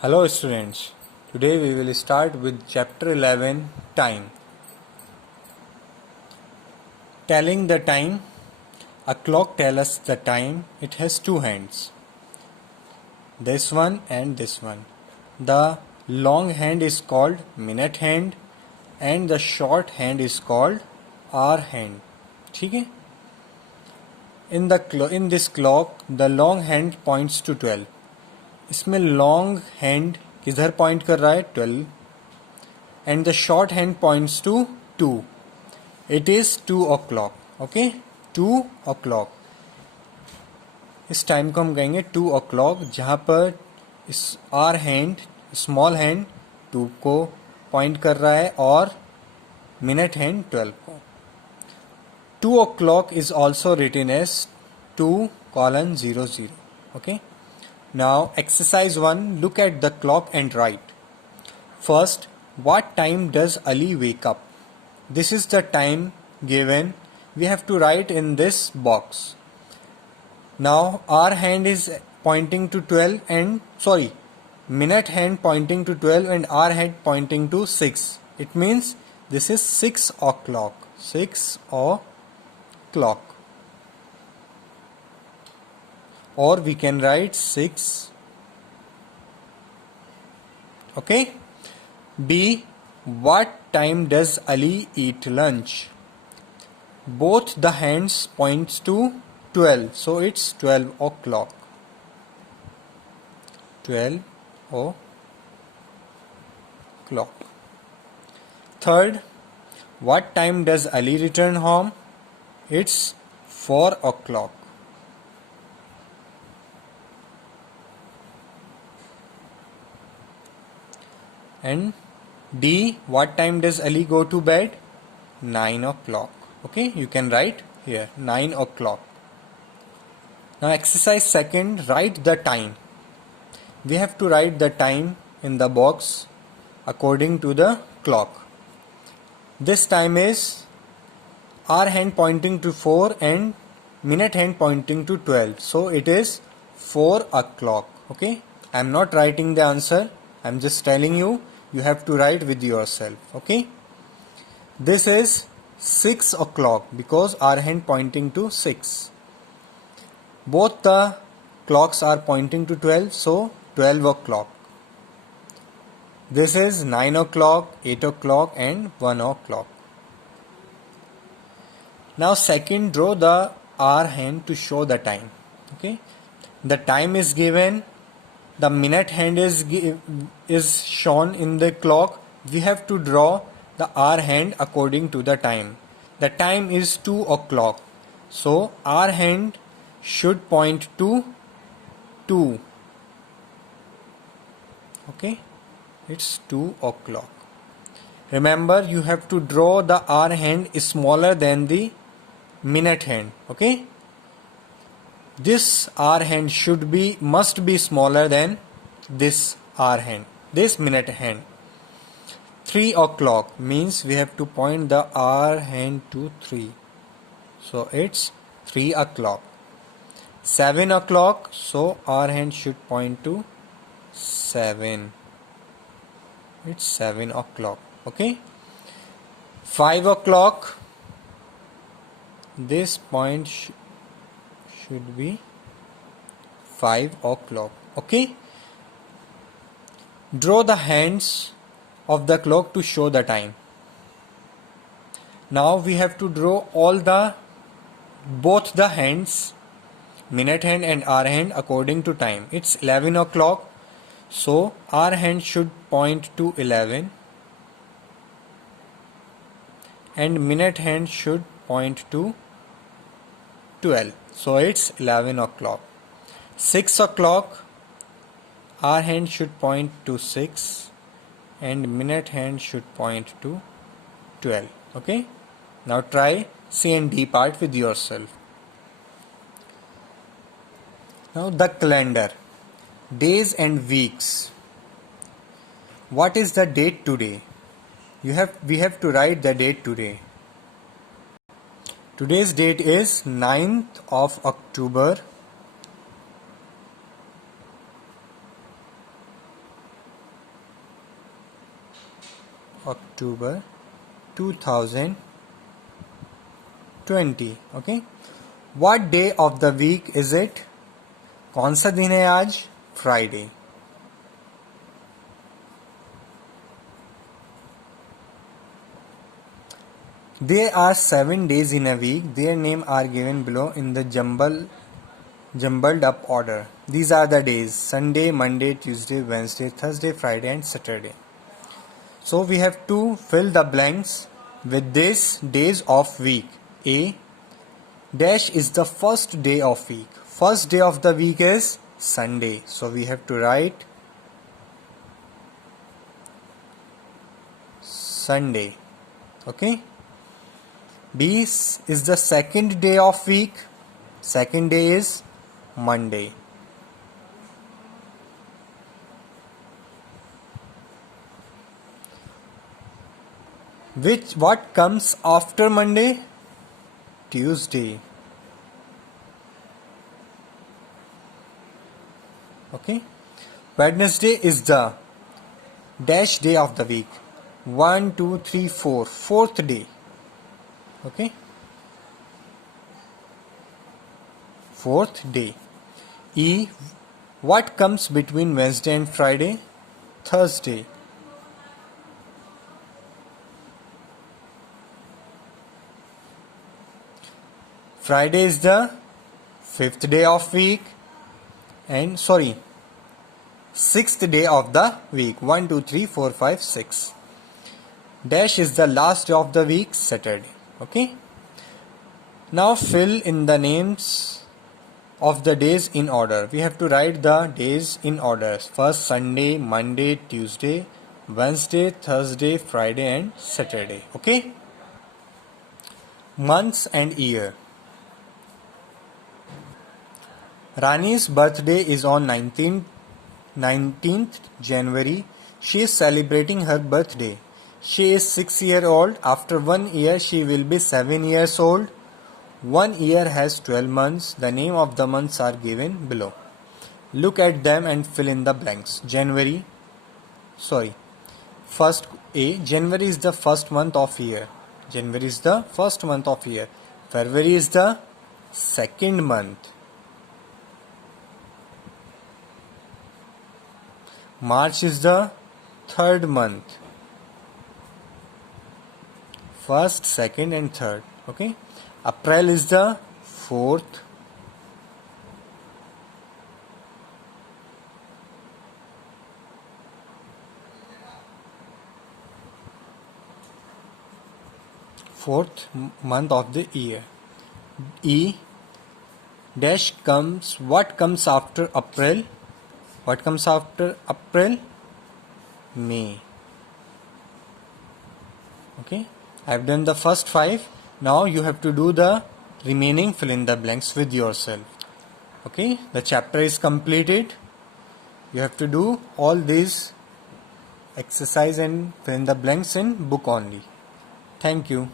Hello students, today we will start with chapter 11 time. Telling the time. A clock tells us the time. It has two hands, this one and this one. The long hand is called minute hand and the short hand is called hour hand. ठीक है? In this clock the long hand points to 12. इसमें long hand किधर point कर रहा है 12 and the short hand points to 2. It is 2 o'clock. Okay 2 o'clock. इस time को हम कहेंगे 2 o'clock, जहां पर इस आर हैंड स्मॉल हैंड 2 को पॉइंट कर रहा है और मिनट हैंड 12 को. 2 o'clock is also written as 2:00. Okay. Now exercise 1, look at the clock and write. First, what time does Ali wake up? This is the time given. We have to write in this box. Now our hand is pointing to 12 and minute hand pointing to 12 and our hand pointing to 6. It means this is 6 o'clock. 6 o'clock. Or we can write 6. Okay. B. What time does Ali eat lunch? Both the hands points to 12, so it's 12 o'clock. 12 o'clock. Third, what time does Ali return home? It's 4 o'clock. And D, what time does Ali go to bed? 9 o'clock. Okay, you can write here 9 o'clock. Now exercise 2, write the time. We have to write the time in the box according to the clock. This time is our hand pointing to 4 and minute hand pointing to 12. So it is 4 o'clock. Okay, I am not writing the answer. I am just telling you. You have to write with yourself. Okay. This is 6 o'clock because our hand pointing to 6. Both the clocks are pointing to 12, so 12 o'clock. This is 9 o'clock, 8 o'clock and 1 o'clock. Now second, draw the hour hand to show the time. Okay. The time is given. The minute hand is shown in the clock. We have to draw the hour hand according to the time. The time is 2 o'clock. So our hand should point to 2. Okay, it's 2 o'clock. Remember, you have to draw the hour hand smaller than the minute hand. Okay. This hour hand must be smaller than this hour hand, this minute hand. 3 o'clock means we have to point the hour hand to 3. So it's 3 o'clock. 7 o'clock, so our hand should point to 7. It's 7 o'clock. Okay. 5 o'clock. This point should be 5 o'clock. Okay. Draw the hands of the clock to show the time. Now we have to draw both the hands, minute hand and hour hand, according to time. It's 11 o'clock, so our hand should point to 11 and minute hand should point to 12. So it's 11 o'clock. 6 o'clock, our hand should point to 6 and minute hand should point to 12. Okay. Now try C and D part with yourself. Now the calendar, days and weeks. What is the date today? We have to write the date today. Today's date is 9th of October October 2020. Okay. What day of the week is it? कौन सा दिन है आज? Friday. There are 7 days in a week. Their names are given below in the jumbled up order. These are the days: Sunday, Monday, Tuesday, Wednesday, Thursday, Friday and Saturday. So we have to fill the blanks with these days of week. A dash is the first day of week. First day of the week is Sunday. So we have to write Sunday. Okay. B is the second day of week. Second day is Monday. What comes after Monday? Tuesday. Okay. Wednesday is the dash day of the week. 1, 2, 3, 4. Fourth day. Okay. Fourth day. E. What comes between Wednesday and Friday? Thursday. Friday is the fifth day of week and sixth day of the week. 1, 2, 3, 4, 5, 6. Dash is the last day of the week, Saturday. Okay. Now fill in the names of the days in order. We have to write the days in order. First Sunday, Monday, Tuesday, Wednesday, Thursday, Friday and Saturday. Okay. Months and year. Rani's birthday is on 19th January. She is celebrating her birthday. She is 6 years old. After 1 year, she will be 7 years old. 1 year has 12 months. The name of the months are given below. Look at them and fill in the blanks. First A. January is the first month of year. January is the first month of year. February is the second month. March is the third month. First, second and third. Okay. April is the fourth. Fourth month of the year. E dash comes. What comes after April? What comes after April? May. Okay. I have done the first 5. Now you have to do the remaining fill in the blanks with yourself. Okay. The chapter is completed. You have to do all these exercise and fill in the blanks in book only. Thank you.